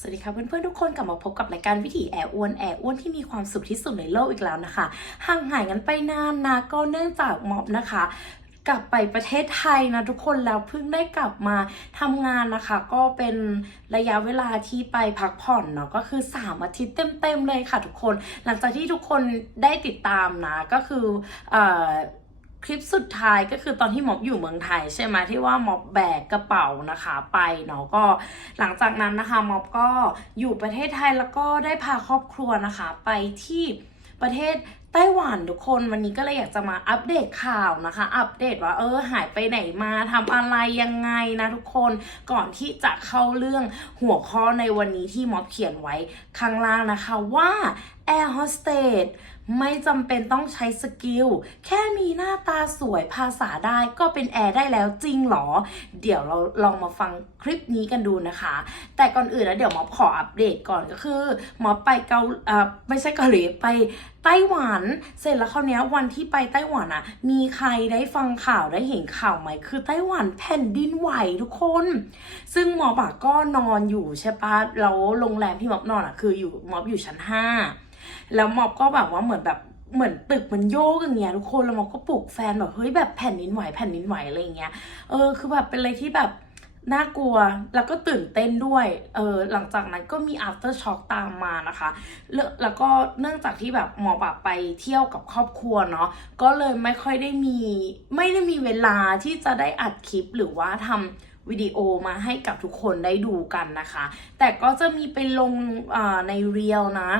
สวัสดีค่ะเพื่อนๆทุกคนกลับมาพบกับรายการวิถีแออ้วนแออ้วนที่มีความสุขที่สุดในโลกอีกแล้วนะคะห่างหายกันไปนานนะก็เนื่องจากม็อบนะคะกลับไปประเทศไทยนะทุกคนแล้วเพิ่งได้กลับมาทำงานนะคะ ก็เป็นระยะเวลาที่ไปพักผ่อนเนาะก็คือ 3 อาทิตย์เต็มๆเลยค่ะทุกคน หลังจากที่ทุกคนได้ติดตามนะก็คืออ คลิปสุดท้ายก็คือตอนที่ม็อบอยู่เมืองไทยใช่ไหมที่ว่าม็อบแบกกระเป๋านะคะไปเนาะก็หลังจากนั้นนะคะม็อบก็อยู่ประเทศไทยแล้วก็ได้พาครอบครัวนะคะ ไปที่ประเทศ ต้หวันทุกคนวันนี้ก็เลยอยากจะมาอัปเดตข่าวนะคะ อัปเดตว่าเออหายไปไหนมาทำอะไรยังไงนะทุกคนก่อนที่จะเข้าเรื่องหัวข้อในวันนี้ที่ม็อบเขียนไว้ข้างล่างนะคะว่า Air Hostess ไม่จำเป็นต้องใช้สกิล แค่มีหน้าตาสวยภาษาได้ก็เป็นแอร์ได้แล้วจริงหรอ เดี๋ยวเราลองมาฟังคลิปนี้กันดูนะคะ แต่ก่อนอื่นนะเดี๋ยวหมอขออัปเดตก่อนก็คือหมอไปเกาเอ่อไม่ใช่เกาหลีไปไต้หวันเสร็จแล้วคราวนี้วันที่ไปไต้หวันอะมีใครได้ฟังข่าวได้เห็นข่าวไหม คือไต้หวันแผ่นดินไหวทุกคน ซึ่งหมอบอะก็นอนอยู่ใช่ปะแล้วโรงแรมที่หมอบนอนอะคืออยู่หมอบอยู่ชั้นห้าแล้วมอบก็แบบว่าเหมือนแบบเหมือนตึกมันโยกอย่างเงี้ยทุกคนแล้วมอบก็ปลุกแฟนแบบเฮ้ยแบบแผ่นดินไหวแผ่นดินไหวอะไรอย่างเงี้ยเออคือแบบเป็นอะไรที่แบบ น่ากลัวแล้วก็ตื่นเต้นด้วย เออหลังจากนั้นก็มี after shock ตามมานะคะแล้วแล้วก็เนื่องจากที่แบบหมอแบบไปเที่ยวกับครอบครัวเนาะ ก็เลยไม่ค่อยได้มี ไม่ได้มีเวลาที่จะได้อัดคลิปหรือว่าทำวิดีโอมาให้กับทุกคนได้ดูกันนะคะ แต่ก็จะมีไปลงในเรียลนะ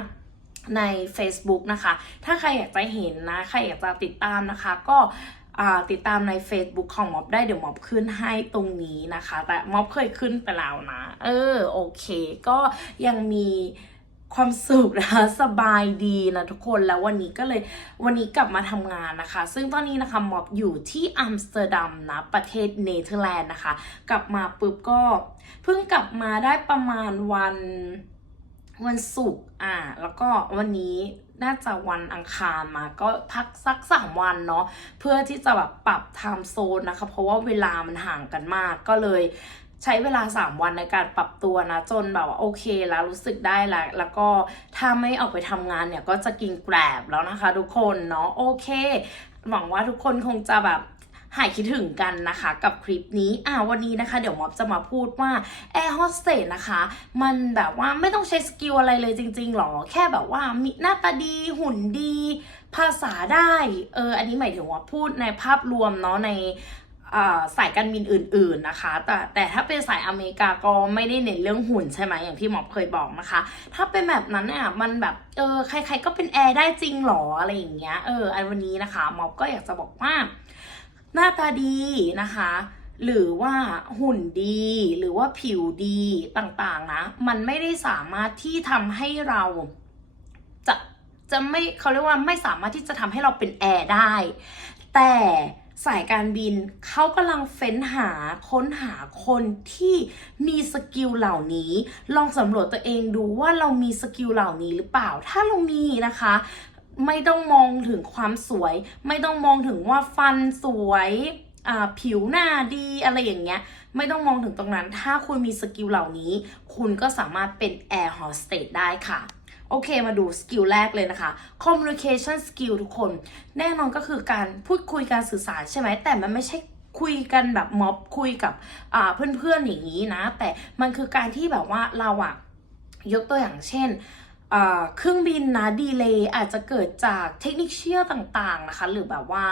ใน Facebook นะคะ ถ้าใครอยากจะเห็นนะ ใครอยากจะติดตามนะคะ ก็ ติดตามใน Facebook ของม็อบได้เดี๋ยวม็อบขึ้นให้ตรงนี้นะคะ แต่ม็อบเคยขึ้นไปแล้วนะ เออโอเค ก็ยังมีความสุขนะคะสบายดีนะทุกคนแล้ววันนี้ก็เลยวันนี้กลับมาทำงานนะคะ ซึ่งตอนนี้นะคะม็อบอยู่ที่อัมสเตอร์ดัมนะประเทศเนเธอร์แลนด์นะคะ กลับมาปุ๊บก็เพิ่งกลับมาได้ประมาณวันวันศุกร์อ่า แล้วก็วันนี้ น่าจะวันอังคารมาก็พักสักสามวันเนาะเพื่อที่จะแบบปรับไทม์โซนนะคะ เพราะว่าเวลามันห่างกันมากก็เลยใช้เวลา 3 วันในการปรับตัวนะ จนแบบว่าโอเคแล้วรู้สึกได้แล้ว แล้วก็ถ้าไม่ออกไปทำงานเนี่ย ก็จะกินแกรบแล้วนะคะทุกคนเนาะโอเค หวังว่าทุกคนคงจะแบบ หายคิดถึงกันนะคะกับคลิปนี้อ่าวันนี้นะคะ เดี๋ยวม็อบจะมาพูดว่า Air Hostess นะคะ มันแบบว่าไม่ต้องใช้สกิลอะไรเลยจริงๆหรอ แค่แบบว่ามีหน้าตาดีหุ่นดี ภาษาได้เอออันนี้หมายถึงว่าพูดในภาพรวมเนาะในสายการบินอื่น ๆนะคะ แต่แต่ถ้าเป็นสายอเมริกาก็ไม่ได้เน้นเรื่องหุ่นใช่ไหมอย่างที่หมอเคยบอกนะคะ ถ้าเป็นแบบนั้นเนี่ยมันแบบเออใคร ๆ ก็เป็นแอร์ได้จริงหรออะไรอย่างเงี้ยเอออันวันนี้นะคะหมอก็อยากจะบอกว่า หน้าตาดีนะคะ หรือว่าหุ่นดี หรือว่าผิวดีต่างๆนะ มันไม่ได้สามารถที่ทำให้เราจะจะไม่เขาเรียกว่าไม่สามารถที่จะทำให้เราเป็นแอร์ได้ แต่สายการบินเขากำลังเฟ้นหาค้นหาคนที่มีสกิลเหล่านี้ ลองสำรวจตัวเองดูว่าเรามีสกิลเหล่านี้หรือเปล่า ถ้าเรามีนะคะ ไม่ต้องมองถึงความสวย ไม่ต้องมองถึงว่าฟันสวยผิวหน้าดีอะไรอย่างเงี้ย ไม่ต้องมองถึงตรงนั้น ถ้าคุณมีสกิลเหล่านี้ คุณก็สามารถเป็น Air Hostess ได้ค่ะโอเคมาดูสกิลแรกเลยนะคะ communication skill ทุกคน แน่นอนก็คือการพูดคุยการสื่อสารใช่ไหม แต่มันไม่ใช่คุยกันแบบม็อบคุยกับเพื่อนๆอย่างนี้นะ แต่มันคือการที่แบบว่าเราอะยกตัวอย่างเช่น เครื่องบินนะดีเลย์อาจจะเกิดจากเทคนิคเชียลต่างๆนะคะ หรือแบบว่า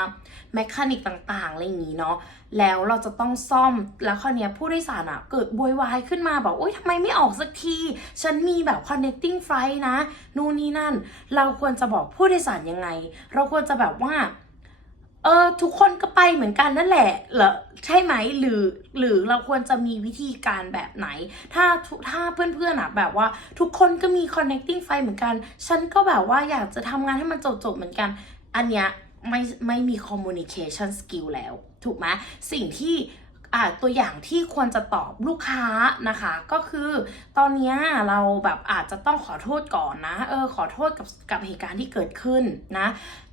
แมคานิกต่างๆอะไรอย่างนี้เนาะแล้วเราจะต้องซ่อมแล้วคราวนี้ผู้โดยสารอะเกิดบวยวายขึ้นมาบอกโอ๊ยทำไมไม่ออกสักที ฉันมีแบบ connecting flight นะ นู่นนี่นั่น เราควรจะบอกผู้โดยสารยังไง เราควรจะแบบว่า เออทุกคนก็ไปเหมือนกันนั่นแหละเหรอใช่ไหมหรือหรือเราควรจะมีวิธีการแบบไหน ถ้าถ้าเพื่อนๆอะแบบว่าทุกคนก็มี connecting ไฟเหมือนกัน ฉันก็แบบว่าอยากจะทำงานให้มันจบๆเหมือนกัน อันเนี้ยไม่ไม่มี communication skill แล้ว ถูกไหมสิ่งที่ ตัวอย่างที่ควรจะตอบลูกค้านะคะ ก็คือตอนนี้เราแบบอาจจะต้องขอโทษก่อนนะเออขอโทษกับกับเหตุการณ์ที่เกิดขึ้นนะ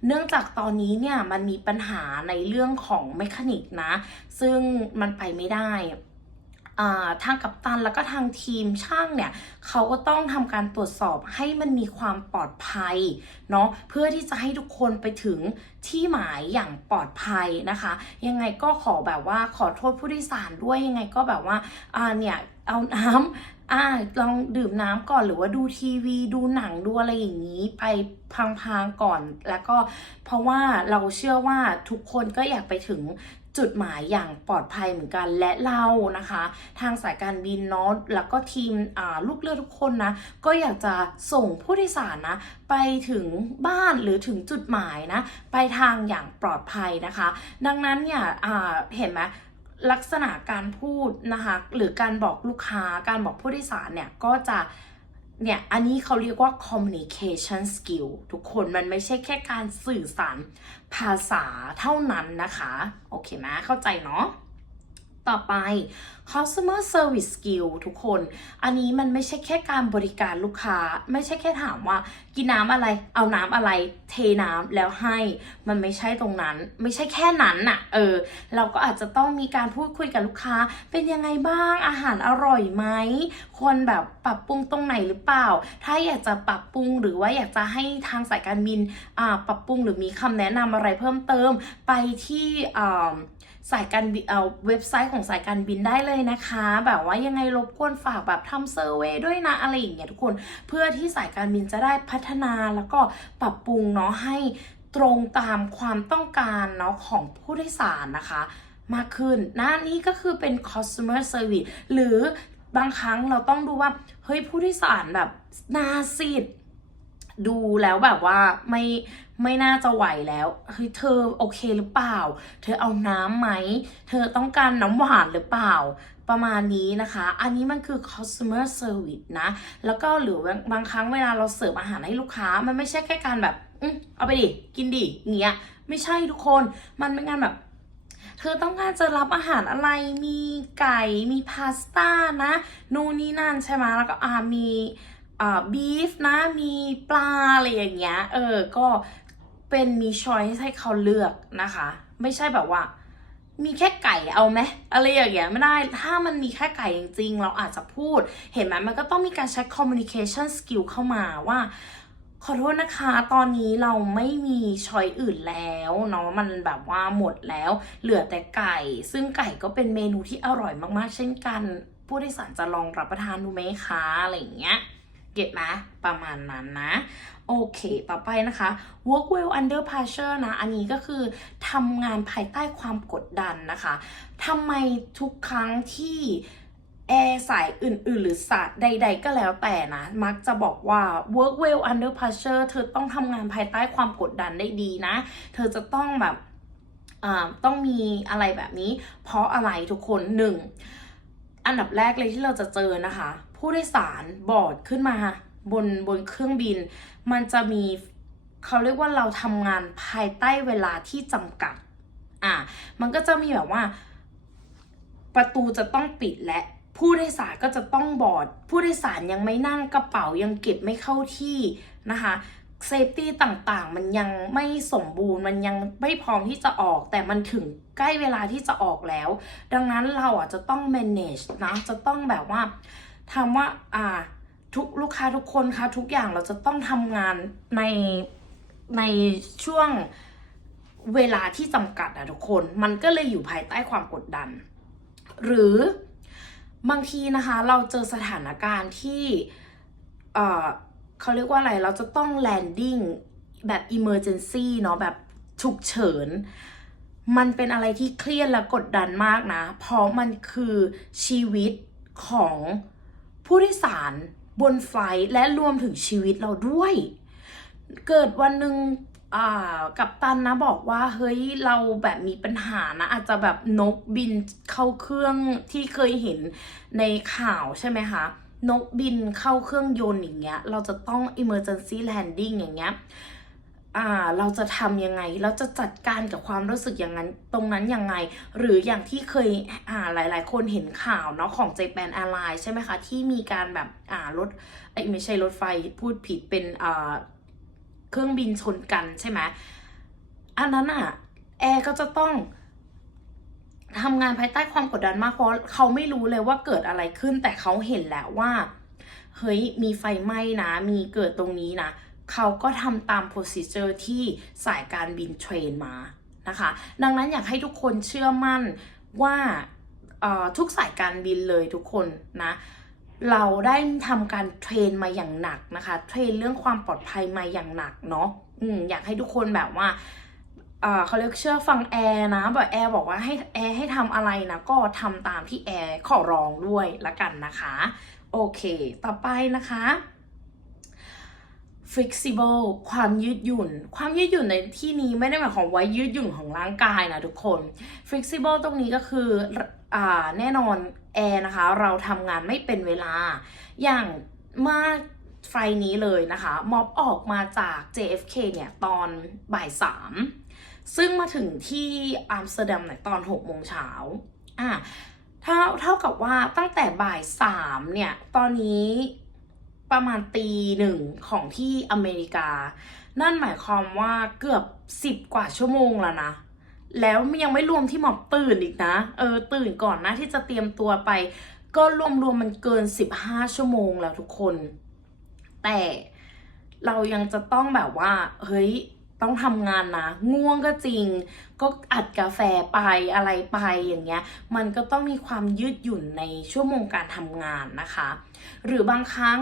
เนื่องจากตอนนี้เนี่ยมันมีปัญหาในเรื่องของเมคานิกนะ ซึ่งมันไปไม่ได้ ทางกัปตันแล้วก็ทางทีมช่างเนี่ยเขาก็ต้องทำการตรวจสอบให้มันมีความปลอดภัยเนาะเพื่อที่จะให้ทุกคนไปถึงที่หมายอย่างปลอดภัยนะคะ ยังไงก็ขอแบบว่าขอโทษผู้โดยสารด้วยยังไงก็แบบว่าอ่าเนี่ยเอาน้ำอ่าลองดื่มน้ำก่อนหรือว่าดูทีวีดูหนังดูอะไรอย่างนี้ ไปพังๆก่อน แล้วก็เพราะว่าเราเชื่อว่าทุกคนก็อยากไปถึง จุดหมายอย่างปลอดภัยเหมือนกันและเรานะคะ ทางสายการบินเนาะแล้วก็ทีมลูกเรือทุกคนนะ ก็อยากจะส่งผู้โดยสารนะ ไปถึงบ้านหรือถึงจุดหมายนะ ไปทางอย่างปลอดภัยนะคะ ดังนั้นเนี่ยเห็นไหมลักษณะการพูดนะคะ หรือการบอกลูกค้าการบอกผู้โดยสารเนี่ยก็จะ เนี่ย อันนี้เขาเรียกว่า communication skill ทุกคนมันไม่ใช่แค่การสื่อสารภาษาเท่านั้นนะคะ โอเคไหมเข้าใจเนาะ ต่อไป customer service skill ทุกคน อันนี้มันไม่ใช่แค่การบริการลูกค้า ไม่ใช่แค่ถามว่า กินน้ำอะไร เอาน้ำอะไร เทน้ำแล้วให้ มันไม่ใช่ตรงนั้น ไม่ใช่แค่นั้นน่ะ เออ เราก็อาจจะต้องมีการพูดคุยกับลูกค้า เป็นยังไงบ้าง อาหารอร่อยไหม ควรแบบปรับปรุงตรงไหนหรือเปล่า ถ้าอยากจะปรับปรุงหรือว่าอยากจะให้ทางสายการบินปรับปรุงหรือมีคำแนะนำอะไรเพิ่มเติม ไปที่อ่า สายการบินเอ่อเว็บไซต์ของสายการบินได้เลยนะคะ แบบว่ายังไงรบกวนฝากแบบทำเซอร์เวยด้วยนะอะไรอย่างเงี้ยทุกคน เพื่อที่สายการบินจะได้พัฒนาแล้วก็ปรับปรุงเนาะให้ตรงตามความต้องการเนาะของผู้โดยสารนะคะ มากขึ้นนะนี่ก็คือเป็น customer service หรือบางครั้งเราต้องดูว่า เฮ้ยผู้โดยสารแบบนาซีด ดูแล้วแบบว่าไม่ไม่น่าจะไหวแล้วเฮ้ยเธอโอเคหรือเปล่า เธอเอาน้ำไหม เธอต้องการน้ำหวานหรือเปล่า ประมาณนี้นะคะ อันนี้มันคือ customer service นะ แล้วก็หรือบางครั้งเวลาเราเสิร์ฟอาหารให้ลูกค้า มันไม่ใช่แค่การแบบอืมเอาไปดิ กินดิเงี้ย ไม่ใช่ทุกคน มันเป็นการแบบเธอต้องการจะรับอาหารอะไร มีไก่ มีพาสต้านะ นู่นนี่นั่นใช่ไหมแล้วก็อ่ามี บีฟนะมีปลาอะไรอย่างเงี้ยเออก็เป็นมีช้อยให้เขาเลือกนะคะ ไม่ใช่แบบว่า มีแค่ไก่เอาไหมอะไรอย่างเงี้ยไม่ได้ถ้ามันมีแค่ไก่จริงๆ เราอาจจะพูด เห็นไหมมันก็ต้องมีการใช้ communication skill เข้ามาว่า ขอโทษนะคะ ตอนนี้เราไม่มีช้อยอื่นแล้วเนาะมันแบบว่าหมดแล้ว เหลือแต่ไก่ ซึ่งไก่ก็เป็นเมนูที่อร่อยมากๆ เช่นกัน ผู้โดยสารจะลองรับประทานดูไหมคะอะไรอย่างเงี้ย เก็ตไหมประมาณนั้นนะ โอเค ต่อไปนะคะ work well under pressure นะ อันนี้ก็คือทำงานภายใต้ความกดดันนะคะทำไมทุกครั้งที่แอร์สายอื่น ๆ หรือสายใด ๆ ก็แล้วแต่นะ มักจะบอกว่า work well under pressure เธอต้องทำงานภายใต้ความกดดันได้ดีนะ เธอจะต้องแบบต้องมีอะไรแบบนี้ เพราะอะไรทุกคนหนึ่งอันดับแรกเลยที่เราจะเจอนะคะ ผู้โดยสารบอร์ดขึ้นมาบนบนเครื่องบิน มันจะมีเขาเรียกว่าเราทำงานภายใต้เวลาที่จำกัด อะ มันก็จะมีแบบว่า ประตูจะต้องปิดและผู้โดยสารก็จะต้องบอร์ดผู้โดยสารยังไม่นั่งกระเป๋ายังเก็บไม่เข้าที่นะคะเซฟตี้ต่างๆ มันยังไม่สมบูรณ์ มันยังไม่พร้อมที่จะออก แต่มันถึงใกล้เวลาที่จะออกแล้ว ดังนั้นเราอะจะต้อง manage นะ จะต้องแบบว่า ทำว่าอ่าทุกลูกค้าทุกคนคะทุกอย่างเราจะต้องทำงานในในช่วงเวลาที่จำกัดอะทุกคน มันก็เลยอยู่ภายใต้ความกดดัน หรือบางทีนะคะเราเจอสถานการณ์ที่เเขาเรียกว่าอะไร เราจะต้อง landing แบบ emergency เนาะแบบฉุกเฉิน มันเป็นอะไรที่เครียดและกดดันมากนะ เพราะมันคือชีวิตของ ผู้โดยสารบนไฟล์และรวมถึงชีวิตเราด้วย เกิดวันหนึ่งกับตันนะบอกว่าเฮ้ยเราแบบมีปัญหานะอาจจะแบบนกบินเข้าเครื่องที่เคยเห็นในข่าวใช่ไหมคะนกบินเข้าเครื่องยนต์อย่างเงี้ยเราจะต้อง emergency landing อย่างเงี้ย อ่าเราจะทำยังไง เราจะจัดการกับความรู้สึกอย่างนั้น ตรงนั้นยังไง หรืออย่างที่เคยอ่าหลาย ๆ คนเห็นข่าวเนาะของ Japan Airlines ใช่ไหมคะ ที่มีการแบบอ่ารถไอ้ไม่ใช่รถไฟพูดผิดเป็นอ่าเครื่องบินชนกันใช่ไหมอันนั้นอะแอร์ก็จะต้องทำงานภายใต้ความกดดันมากเพราะเขาไม่รู้เลยว่าเกิดอะไรขึ้นแต่เขาเห็นแล้วว่าเฮ้ยมีไฟไหม้นะ มีเกิดตรงนี้นะ เขาก็ทำตาม procedure ที่สายการบินเทรนมานะคะ ดังนั้นอยากให้ทุกคนเชื่อมั่นว่าทุกสายการบินเลยทุกคนนะเราได้ทำการเทรนมาอย่างหนักนะคะเทรนเรื่องความปลอดภัยมาอย่างหนักเนาะอืมอยากให้ทุกคนแบบว่าเอ่อเขาเรียกเชื่อฟังแอร์นะแบบแอร์บอกว่าให้แอร์ให้ทำอะไรนะก็ทำตามที่แอร์ขอร้องด้วยละกันนะคะ โอเค ต่อไปนะคะ flexible ความยืดหยุ่น ความยืดหยุ่นในที่นี้ไม่ได้หมายความว่ายืดหยุ่นของร่างกายนะทุกคน flexible ตรงนี้ก็คืออ่าแน่นอนแอร์นะคะ เราทำงานไม่เป็นเวลา อย่างเมื่อไฟนี้เลยนะคะ ม็อบออกมาจาก JFK เนี่ย ตอนบ่ายสามซึ่งมาถึงที่อัมสเตอร์ดัมเนี่ยตอน6โมงเช้าอะเท่าเท่ากับว่าตั้งแต่บ่ายสามเนี่ย ตอนนี้ ประมาณตีหนึ่งของที่อเมริกา นั่นหมายความว่าเกือบสิบกว่าชั่วโมงแล้วนะ แล้วยังไม่รวมที่หมอบตื่นอีกนะ เออ ตื่นก่อนนะที่จะเตรียมตัวไป ก็รวมรวมมันเกิน15ชั่วโมงแล้วทุกคน แต่เรายังจะต้องแบบว่า เฮ้ย ต้องทำงานนะ ง่วงก็จริง ก็อัดกาแฟไปอะไรไปอย่างเงี้ย มันก็ต้องมีความยืดหยุ่นในชั่วโมงการทำงานนะคะ หรือบางครั้ง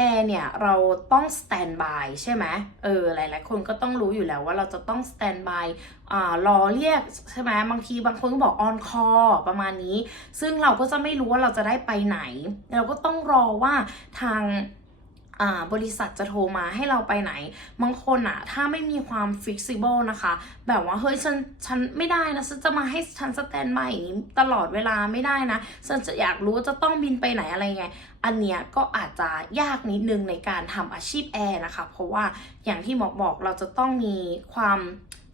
แอร์เนี่ยเราต้องสแตนบายใช่ไหมเออหลาย ๆ คนก็ต้องรู้อยู่แล้วว่าเราจะต้องสแตนบายอ่ารอเรียกใช่ไหมบางทีบางคนก็บอกออนคอประมาณนี้ ซึ่งเราก็จะไม่รู้ว่าเราจะได้ไปไหน เราก็ต้องรอว่าทาง บริษัทจะโทรมาให้เราไปไหน บางคนอะถ้าไม่มีความ flexible นะคะ แบบว่าเฮ้ยฉันฉันไม่ได้นะฉันจะมาให้ฉันสแตนบายอย่างนี้ตลอดเวลาไม่ได้นะ ฉันจะอยากรู้จะต้องบินไปไหนอะไรไง อันเนี้ยก็อาจจะยากนิดนึงในการทำอาชีพแอร์นะคะ เพราะว่าอย่างที่หมอกบอกเราจะต้องมีความ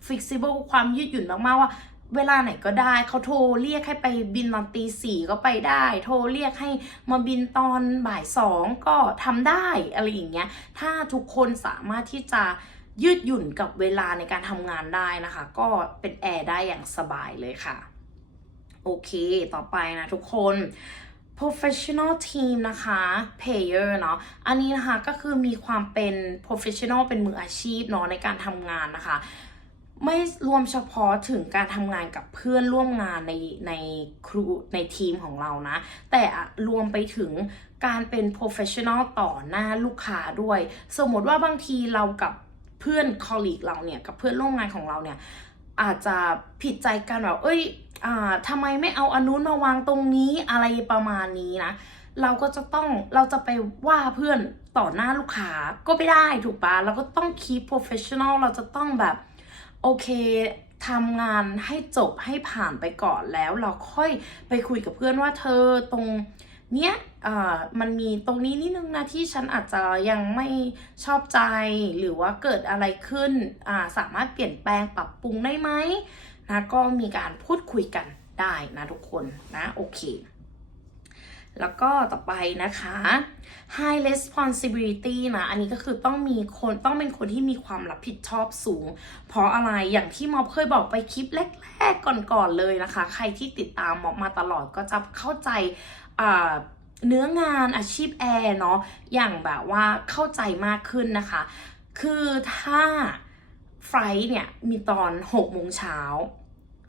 flexible ความยืดหยุ่นมากๆว่า เวลาไหนก็ได้เขาโทรเรียกให้ไปบินตอนตีสี่ก็ไปได้ โทรเรียกให้มาบินตอนบ่ายสองก็ทำได้อะไรอย่างเงี้ย ถ้าทุกคนสามารถที่จะยืดหยุ่นกับเวลาในการทำงานได้นะคะ ก็เป็นแอร์ได้อย่างสบายเลยค่ะ โอเค ต่อไปนะทุกคน professional team นะคะ player เนาะ อันนี้นะคะก็คือมีความเป็น professional เป็นมืออาชีพเนาะในการทำงานนะคะ ไม่รวมเฉพาะถึงการทำงานกับเพื่อนร่วมงานในในครูในทีมของเรานะ แต่รวมไปถึงการเป็น professional ต่อหน้าลูกค้าด้วย สมมติว่าบางทีเรากับเพื่อน colleague เราเนี่ย กับเพื่อนร่วมงานของเราเนี่ย อาจจะผิดใจกันแบบเอ้ยอ่าทำไมไม่เอาอนนุนมาวางตรงนี้อะไรประมาณนี้นะเราก็จะต้องเราจะไปว่าเพื่อนต่อหน้าลูกค้าก็ไม่ได้ถูกปะเราก็ต้อง keep professional เราจะต้องแบบ โอเคทำงานให้จบให้ผ่านไปก่อนแล้ว เราค่อยไปคุยกับเพื่อนว่าเธอตรงเนี้ยมันมีตรงนี้นิดนึงนะที่ฉันอาจจะยังไม่ชอบใจหรือว่าเกิดอะไรขึ้นาสามารถเปลี่ยนแปลงปรับปรุงได้ไหมนะก็มีการพูดคุยกันได้นะทุกคนนะโอเค แล้วก็ต่อไปนะคะ high responsibility นะ อันนี้ก็คือต้องมีคนต้องเป็นคนที่มีความรับผิดชอบสูง เพราะอะไรอย่างที่มอบเคยบอกไปคลิปแรกๆก่อนๆเลยนะคะ ใครที่ติดตามมอบมาตลอดก็จะเข้าใจเนื้องานอาชีพแอร์เนาะอย่างแบบว่าเข้าใจมากขึ้นนะคะ คือถ้าไฟล์เนี่ยมีตอน6โมงเช้า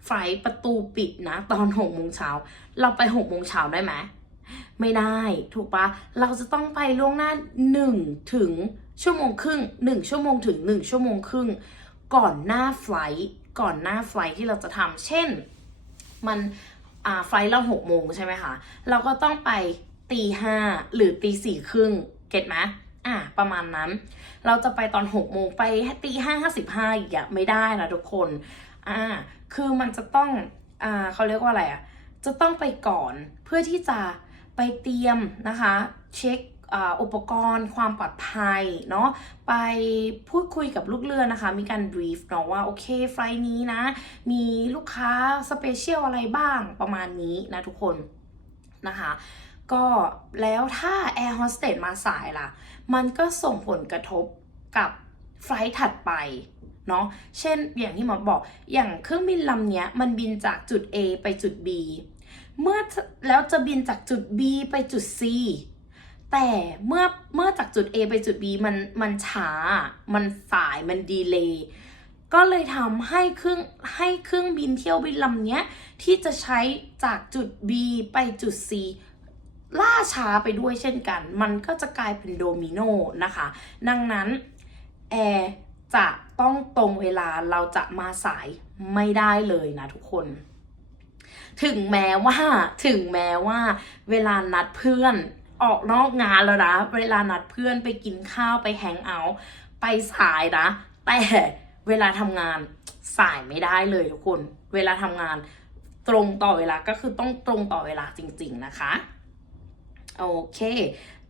ไฟล์ประตูปิดนะ ตอน6โมงเช้าเราไป6โมงเช้าได้ไหม ไม่ได้ถูกปะเราจะต้องไปล่วงหน้า1ถึงชั่วโมงครึ่ง1ชั่วโมงถึง 1 ชั่วโมงครึ่ง ก่อนหน้าไฟล์ก่อนหน้าไฟล์ที่เราจะทำเช่น มันไฟล์เราหกโมงใช่ไหมคะ เราก็ต้องไปตีห้าหรือตีสี่ครึ่งเก็ตไหมอะประมาณนั้น เราจะไปตอนหกโมงไปตีห้าห้าสิบห้าอีกอะไม่ได้นะทุกคนอ่าคือมันจะต้องอ่าเขาเรียกว่าอะไรอะจะต้องไปก่อนเพื่อที่จะ ไปเตรียมนะคะเช็คอ,อุปกรณ์ความปลอดภัยเนาะไปพูดคุยกับลูกเรือนะคะ มีการ brief เนาะว่าโอเคไฟล์นี้นะ มีลูกค้าสเปเชียลอะไรบ้างประมาณนี้นะทุกคนนะคะก็แล้วถ้าแอร์โฮสเตสมาสายล่ะ มันก็ส่งผลกระทบกับไฟล์ถัดไปเนาะเช่นอย่างที่หมอบอกอย่างเครื่องบินลำเนี้ยมันบินจากจุด A ไปจุด B เมื่อแล้วจะบินจากจุด B ไปจุด C แต่เมื่อเมื่อจากจุด A ไปจุด B มันมันช้า มันสายมันดีเลย์ก็เลยทำให้เครื่องให้เครื่องบินเที่ยวบินลำเนี้ย ที่จะใช้จากจุด B ไปจุด C ล่าช้าไปด้วยเช่นกัน มันก็จะกลายเป็นโดมิโนนะคะ ดังนั้นแอร์จะต้องตรงเวลาเราจะมาสายไม่ได้เลยนะทุกคน ถึงแม้ว่าถึงแม้ว่า เวลานัดเพื่อนออกนอกงานแล้วนะ เวลานัดเพื่อนไปกินข้าวไปแฮงเอาท์ไปสายนะ แต่เวลาทำงานสายไม่ได้เลยทุกคน เวลาทำงานตรงต่อเวลาก็คือต้องตรงต่อเวลาจริง ๆ นะคะ โอเค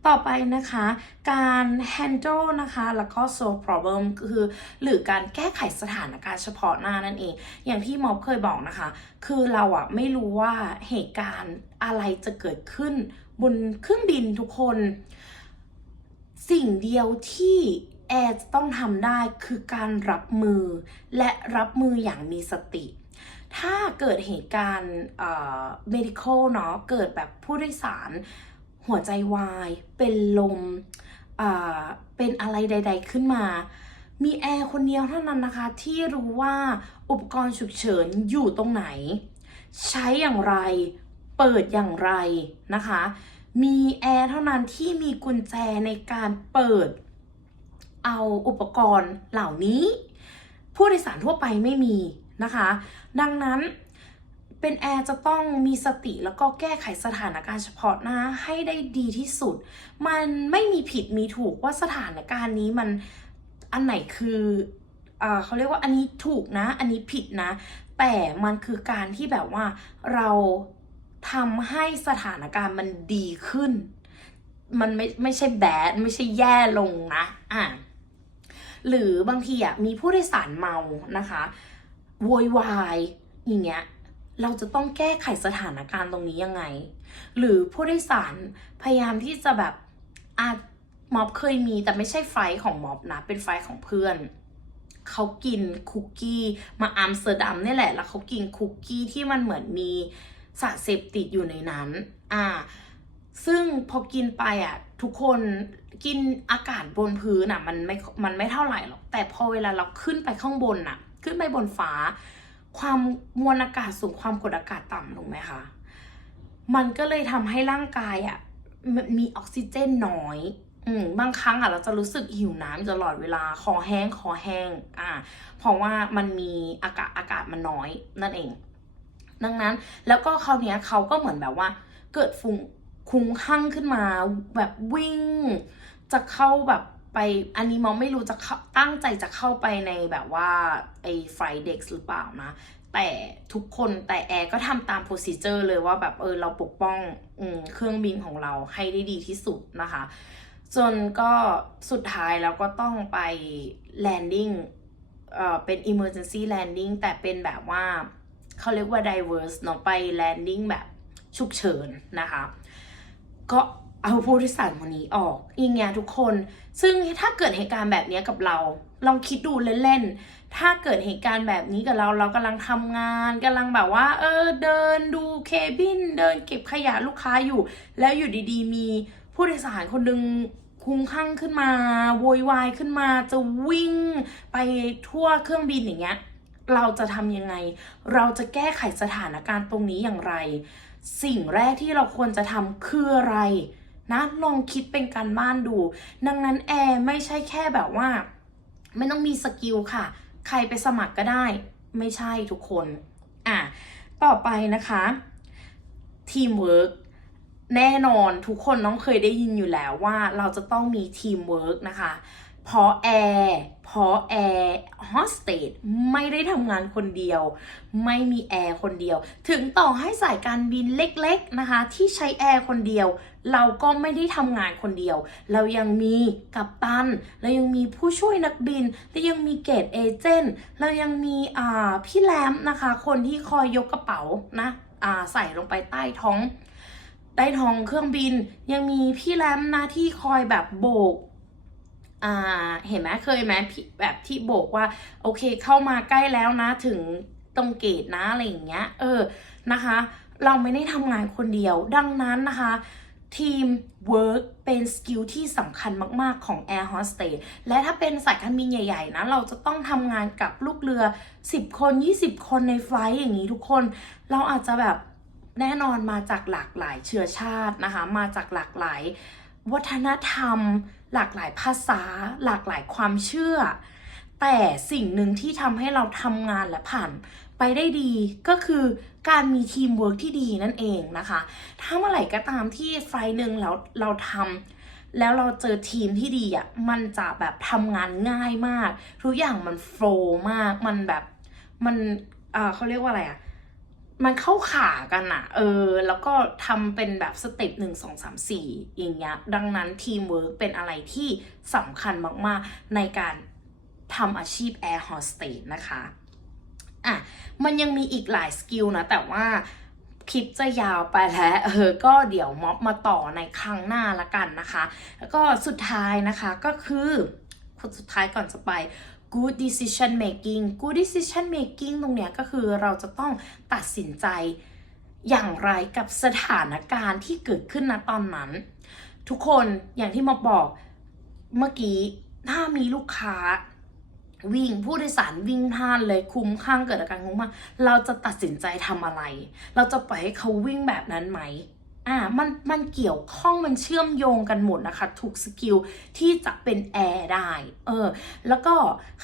ต่อไปนะคะการ handle นะคะแล้วก็ solve problem คือหรือการแก้ไขสถานการณ์เฉพาะหน้านั่นเอง อย่างที่มอบเคยบอกนะคะ คือเราอะไม่รู้ว่าเหตุการณ์อะไรจะเกิดขึ้นบนเครื่องบินทุกคน สิ่งเดียวที่แอร์จะต้องทำได้คือการรับมือและรับมืออย่างมีสติ ถ้าเกิดเหตุการณ์ medical เนาะเกิดแบบผู้โดยสาร หัวใจวาย เป็นลมเป็นอะไรใด ๆ ขึ้นมา มีแอร์คนเดียวเท่านั้นนะคะ ที่รู้ว่าอุปกรณ์ฉุกเฉินอยู่ตรงไหน ใช้อย่างไร เปิดอย่างไรนะคะ มีแอร์เท่านั้นที่มีกุญแจในการเปิด เอาอุปกรณ์เหล่านี้ ผู้โดยสารทั่วไปไม่มีนะคะ ดังนั้น เป็นแอร์จะต้องมีสติแล้วก็แก้ไขสถานการณ์เฉพาะหน้าให้ได้ดีที่สุด มันไม่มีผิดมีถูกว่าสถานการณ์นี้มันอันไหนคือเอ่เขาเรียกว่าอันนี้ถูกนะ อันนี้ผิดนะ แต่มันคือการที่แบบว่าเราทำให้สถานการณ์มันดีขึ้น มันไม่ไม่ใช่แบดไม่ใช่แย่ลงนะอะหรือบางทีอะมีผู้โดยสารเมานะคะโวยวายอย่างเงี้ย เราจะต้องแก้ไขสถานการณ์ตรงนี้ยังไง หรือผู้โดยสารพยายามที่จะแบบอาม็อบเคยมีแต่ไม่ใช่ไฟของม็อบนะเป็นไฟของเพื่อน เขากินคุกกี้มาอัมสเตอร์ดัมนี่แหละ แล้วเขากินคุกกี้ที่มันเหมือนมีสารเสพติดอยู่ในนั้น อ่า ซึ่งพอกินไปอะ ทุกคนกินอากาศบนพื้นอะ มันไม่ มันไม่เท่าไหร่หรอก แต่พอเวลาเราขึ้นไปข้างบนอะ ขึ้นไปบนฟ้า ความมวลอากาศสูงความกดอากาศต่ำถูกไหมคะ มันก็เลยทำให้ร่างกายอะมีออกซิเจนน้อยอืมบางครั้งอะเราจะรู้สึกหิวน้ำตลอดเวลาคอแห้งคอแห้งอ่า เพราะว่ามันมีอากาศอากาศมันน้อยนั่นเอง ดังนั้นแล้วก็คราวนี้เขาก็เหมือนแบบว่า เกิดฟุ้งคุ้มคลั่งขึ้นมาแบบวิ่ง จะเข้าแบบ ไปอันนี้มองไม่รู้จะตั้งใจจะเข้าไปในแบบว่าไอ้ไฟเด็กหรือเปล่านะ แต่ทุกคนแต่แอร์ก็ทำตามโปรซีเจอร์เลยว่าแบบเออเราปกป้องอเครื่องบินของเราให้ได้ดีที่สุดนะคะ จนก็สุดท้ายแล้วก็ต้องไป landing เอ่อเป็น emergency landing แต่เป็นแบบว่าเขาเรียกว่า diverse เนาะไป landing แบบฉุกเฉินนะคะ ก็ เอาผู้โดยสารคนนี้ออกอีกไงทุกคน ซึ่งถ้าเกิดเหตุการณ์แบบนี้กับเรา ลองคิดดูเล่นๆ ถ้าเกิดเหตุการณ์แบบนี้กับเรา เรากำลังทำงานกำลังแบบว่า เออ เดินดูเคบิน เดินเก็บขยะลูกค้าอยู่ แล้วอยู่ดีๆ มีผู้โดยสารคนหนึ่งคุ้มคลั่งขึ้นมาโวยวายขึ้นมาจะวิ่งไปทั่วเครื่องบินอย่างเงี้ยเราจะทำยังไง เราจะแก้ไขสถานการณ์ตรงนี้อย่างไร สิ่งแรกที่เราควรจะทำคืออะไร นะลองคิดเป็นการบ้านดู ดังนั้นแอร์ไม่ใช่แค่แบบว่า ไม่ต้องมีสกิลค่ะ ใครไปสมัครก็ได้ ไม่ใช่ทุกคนอะต่อไปนะคะทีมเวิร์กแน่นอนทุกคนน้องเคยได้ยินอยู่แล้วว่าเราจะต้องมีทีมเวิร์กนะคะเพราะแอร์เพราะแอร์โฮสเตสไม่ได้ทำงานคนเดียว ไม่มีแอร์คนเดียว ถึงต่อให้สายการบินเล็กๆนะคะ ที่ใช้แอร์คนเดียวเราก็ไม่ได้ทำงานคนเดียว เรายังมีกัปตัน เรายังมีผู้ช่วยนักบินและยังมีเกตเอเจนต์เรายังมีอ่าพี่แรมนะคะ คนที่คอยยกกระเป๋านะอ่าใส่ลงไปใต้ท้องใต้ท้องเครื่องบิน ยังมีพี่แรมนะที่คอยแบบโบกอ่าเห็นไหมเคยไหมแบบที่โบกว่า โอเคเข้ามาใกล้แล้วนะถึงตรงเกตนะอะไรอย่างเงี้ย เออนะคะ เราไม่ได้ทำงานคนเดียวดังนั้นนะคะ ทีม work เป็นสกิลที่สำคัญมาก ๆ ของ Air Hostess และถ้าเป็นสายการบินใหญ่ๆนะ เราจะต้องทำงานกับลูกเรือ 10 คน 20 คนในไฟล์อย่างนี้ทุกคน เราอาจจะแบบแน่นอนมาจากหลากหลายเชื้อชาตินะคะ มาจากหลากหลายวัฒนธรรม หลากหลายภาษา หลากหลายความเชื่อ แต่สิ่งหนึ่งที่ทำให้เราทำงานและผ่านไปได้ดีก็คือการมีทีมเวิร์กที่ดีนั่นเองนะคะ ถ้าเมื่อไหร่ก็ตามที่ไฟหนึ่งแล้วเราทำแล้วเราเจอทีมที่ดีอะมันจะแบบทำงานง่ายมาก ทุกอย่างมันโฟล์มาก มันแบบมันเออเขาเรียกว่าอะไรอะมันเข้าขากันอะเออ แล้วก็ทำเป็นแบบสเต็ปหนึ่งสองสามสี่อย่างเงี้ย ดังนั้นทีมเวิร์กเป็นอะไรที่สำคัญมาก ๆ ในการ ทำอาชีพแอร์โฮสเตสนะคะอะมันยังมีอีกหลายสกิลนะ แต่ว่าคลิปจะยาวไปแล้วเออก็เดี๋ยวม็อบมาต่อในครั้งหน้าละกันนะคะ แล้วก็สุดท้ายนะคะก็คือคนสุดท้ายก่อนจะไป good decision making good decision making ตรงเนี้ยก็คือเราจะต้องตัดสินใจอย่างไรกับสถานการณ์ที่เกิดขึ้นณตอนนั้น ทุกคนอย่างที่มาบอกเมื่อกี้ถ้ามีลูกค้า วิ่งผู้โดยสารวิ่งพลาดเลยคุ้มข้างเกิดอาการงงมากเราจะตัดสินใจทำอะไร เราจะปล่อยให้เขาวิ่งแบบนั้นไหมอ่ามันมันเกี่ยวข้องมันเชื่อมโยงกันหมดนะคะทุกสกิลที่จะเป็นแอร์ได้เออแล้วก็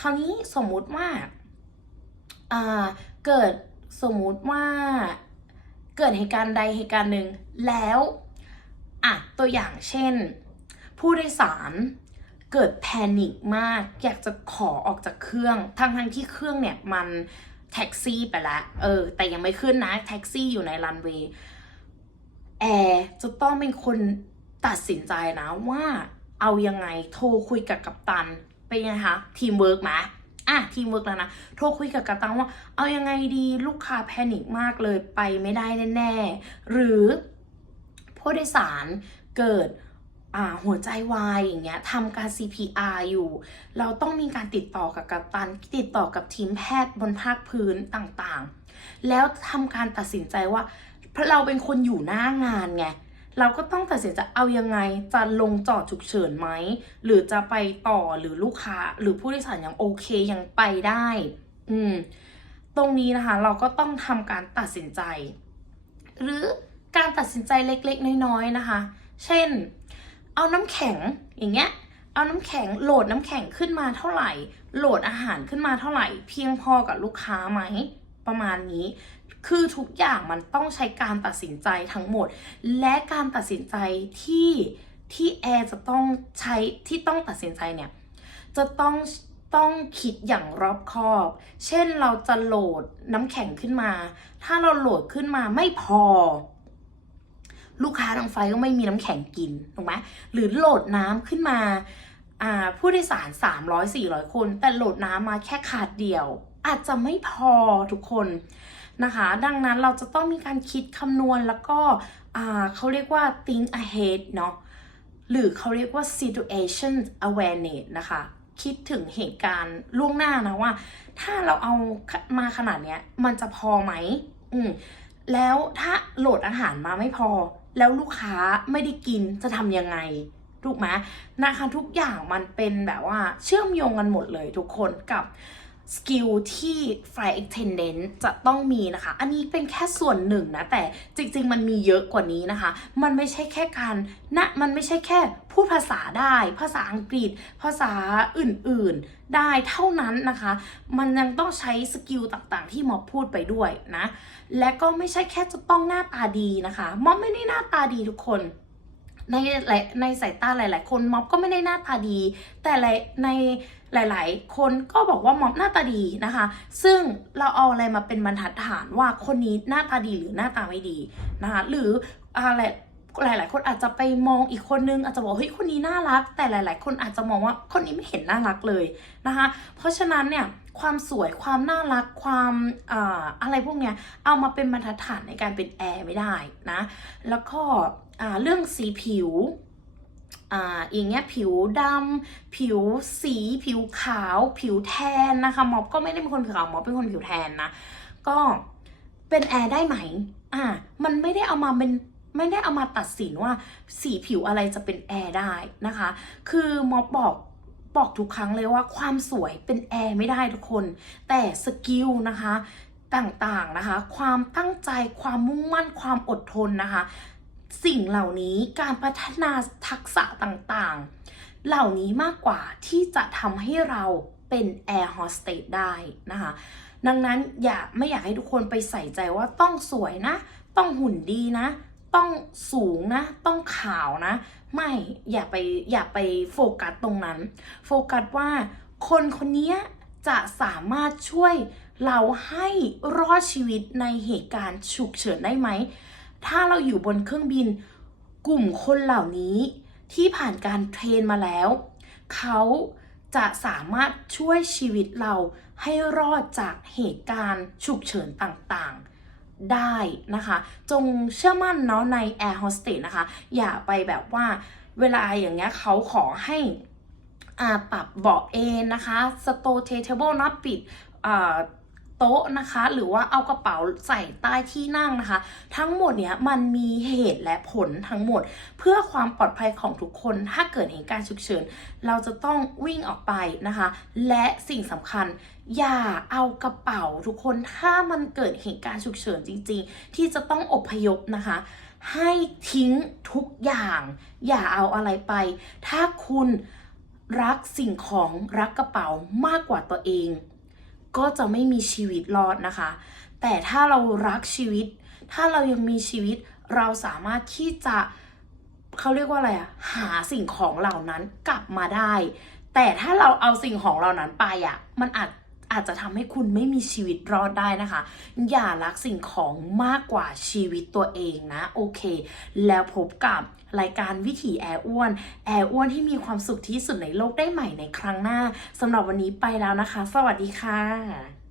คราวนี้สมมุติว่าอ่าเกิดสมมุติว่าเกิดเหตุการณ์ใดเหตุการณ์หนึ่งแล้วอะตัวอย่างเช่น ผู้โดยสาร เกิดแพนิคมาก อยากจะขอออกจากเครื่อง ทั้งทั้งที่เครื่องเนี่ยมันแท็กซี่ไปแล้วเออ แต่ยังไม่ขึ้นนะ แท็กซี่อยู่ในรันเวย์ แอร์จะต้องเป็นคนตัดสินใจนะว่าเอายังไง โทรคุยกับกัปตัน เป็นยังไงคะ ทีมเวิร์กไหมอะ ทีมเวิร์กแล้วนะ โทรคุยกับกัปตันว่า เอายังไงดีลูกค้าแพนิคมากเลยไปไม่ได้แน่ ๆ หรือผู้โดยสารเกิด หัวใจวายอย่างเงี้ยทำการ CPR อยู่ เราต้องมีการติดต่อกับกัปตัน ติดต่อกับทีมแพทย์บนภาคพื้นต่างๆ แล้วทำการตัดสินใจว่าเพราะเราเป็นคนอยู่หน้างานไงเราก็ต้องตัดสินใจเอายังไงจะลงจอดฉุกเฉินไหม หรือจะไปต่อหรือลูกค้า หรือผู้โดยสารยังโอเคยังไปได้ อืม ตรงนี้นะคะ เราก็ต้องทำการตัดสินใจ หรือการตัดสินใจเล็กๆ น้อยๆนะคะ เช่น เอาน้ำแข็งอย่างเงี้ย เอาน้ำแข็งโหลดน้ำแข็งขึ้นมาเท่าไหร่ โหลดอาหารขึ้นมาเท่าไหร่ เพียงพอกับลูกค้าไหมประมาณนี้ คือทุกอย่างมันต้องใช้การตัดสินใจทั้งหมด และการตัดสินใจที่ที่แอร์จะต้องใช้ที่ต้องตัดสินใจเนี่ย จะต้องต้องคิดอย่างรอบคอบ เช่นเราจะโหลดน้ำแข็งขึ้นมา ถ้าเราโหลดขึ้นมาไม่พอ ลูกค้าทางไฟก็ไม่มีน้ำแข็งกินถูกไหมหรือโหลดน้ำขึ้นมาผู้โดยสาร 300 400 คน แต่โหลดน้ำมาแค่ขาดเดียว อาจจะไม่พอทุกคนนะคะ ดังนั้นเราจะต้องมีการคิดคำนวณแล้วก็เขาเรียกว่า think ahead เนาะหรือเขาเรียกว่า situation awareness นะคะ คิดถึงเหตุการณ์ล่วงหน้านะว่า ถ้าเราเอามาขนาดเนี้ย มันจะพอไหมอืมแล้วถ้าโหลดอาหารมาไม่พอ แล้วลูกค้าไม่ได้กินจะทำยังไงถูกไหมนะคะทุกอย่างมันเป็นแบบว่าเชื่อมโยงกันหมดเลยทุกคนกับ สกิลที่ flight attendant จะต้องมีนะคะ อันนี้เป็นแค่ส่วนหนึ่งนะ แต่จริง ๆ มันมีเยอะกว่านี้นะคะ มันไม่ใช่แค่การนะมันไม่ใช่แค่พูดภาษาได้ ภาษาอังกฤษ ภาษาอื่น ๆ ได้เท่านั้นนะคะ มันยังต้องใช้สกิลต่างๆ ที่มอพูดไปด้วยนะ และก็ไม่ใช่แค่จะต้องหน้าตาดีนะคะ มอบไม่ได้หน้าตาดีทุกคน ในหลายในสายตาหลาย ๆ คนม็อบก็ไม่ได้หน้าตาดี แต่ในหลาย ๆ คนก็บอกว่าม็อบหน้าตาดีนะคะ ซึ่งเราเอาอะไรมาเป็นบรรทัดฐานว่าคนนี้หน้าตาดีหรือหน้าตาไม่ดีนะคะหรืออะไรหลาย ๆ คนอาจจะไปมองอีกคนนึงอาจจะบอกเฮ้ยคนนี้น่ารัก แต่หลาย ๆ คนอาจจะมองว่าคนนี้ไม่เห็นน่ารักเลยนะคะ เพราะฉะนั้นเนี่ยความสวยความน่ารักความอ่าอะไรพวกเนี้ยเอามาเป็นบรรทัดฐานในการเป็นแอร์ไม่ได้นะ แล้วก็ เรื่องสีผิวอ่าอย่างเงี้ยผิวดำผิวสีผิวขาวผิวแทนนะคะม็อบก็ไม่ได้เป็นคนผิวขาวม็อบเป็นคนผิวแทนนะก็เป็นแอร์ได้ไหมอ่ามันไม่ได้เอามาเป็นไม่ได้เอามาตัดสินว่าสีผิวอะไรจะเป็นแอร์ได้นะคะ คือม็อบบอกบอกทุกครั้งเลยว่าความสวยเป็นแอร์ไม่ได้ทุกคน แต่สกิลนะคะต่างๆนะคะ ความตั้งใจความมุ่งมั่นความอดทนนะคะ สิ่งเหล่านี้การพัฒนาทักษะต่างๆ เหล่านี้มากกว่าที่จะทำให้เราเป็นแอร์โฮสเตสได้นะคะ ดังนั้นอย่าไม่อยากให้ทุกคนไปใส่ใจว่าต้องสวยนะ ต้องหุ่นดีนะ ต้องสูงนะ ต้องขาวนะ ไม่อย่าไปอย่าไปโฟกัสตรงนั้น โฟกัสว่าคนคนนี้จะสามารถช่วยเราให้รอดชีวิตในเหตุการณ์ฉุกเฉินได้ไหม ถ้าเราอยู่บนเครื่องบิน กลุ่มคนเหล่านี้ที่ผ่านการเทรนมาแล้ว เขาจะสามารถช่วยชีวิตเราให้รอดจากเหตุการณ์ฉุกเฉินต่างๆได้นะคะ จงเชื่อมั่นเนาะใน Air Hostess นะคะ อย่าไปแบบว่าเวลาอย่างเงี้ยเขาขอให้อ่าปรับเบาะเอนนะคะสโตเทเทเบิลนะปิดอ่า โต๊ะนะคะ หรือว่าเอากระเป๋าใส่ใต้ที่นั่งนะคะ ทั้งหมดเนี้ยมันมีเหตุและผลทั้งหมด เพื่อความปลอดภัยของทุกคน ถ้าเกิดเหตุการณ์ฉุกเฉินเราจะต้องวิ่งออกไปนะคะ และสิ่งสำคัญอย่าเอากระเป๋าทุกคนถ้ามันเกิดเหตุการณ์ฉุกเฉินจริง ๆ ที่จะต้องอพยพนะคะ ให้ทิ้งทุกอย่าง อย่าเอาอะไรไป ถ้าคุณรักสิ่งของรักกระเป๋ามากกว่าตัวเอง ก็จะไม่มีชีวิตรอดนะคะ แต่ถ้าเรารักชีวิต ถ้าเรายังมีชีวิตเราสามารถที่จะเขาเรียกว่าอะไรอะหาสิ่งของเหล่านั้นกลับมาได้ แต่ถ้าเราเอาสิ่งของเหล่านั้นไปอะมันอาจอาจจะทำให้คุณไม่มีชีวิตรอดได้นะคะ อย่ารักสิ่งของมากกว่าชีวิตตัวเองนะ โอเค แล้วพบกับ รายการวิถีแอร์อ้วนแอร์อ้วนที่มีความสุขที่สุดในโลกได้ใหม่ในครั้งหน้าสำหรับวันนี้ไปแล้วนะคะ สวัสดีค่ะ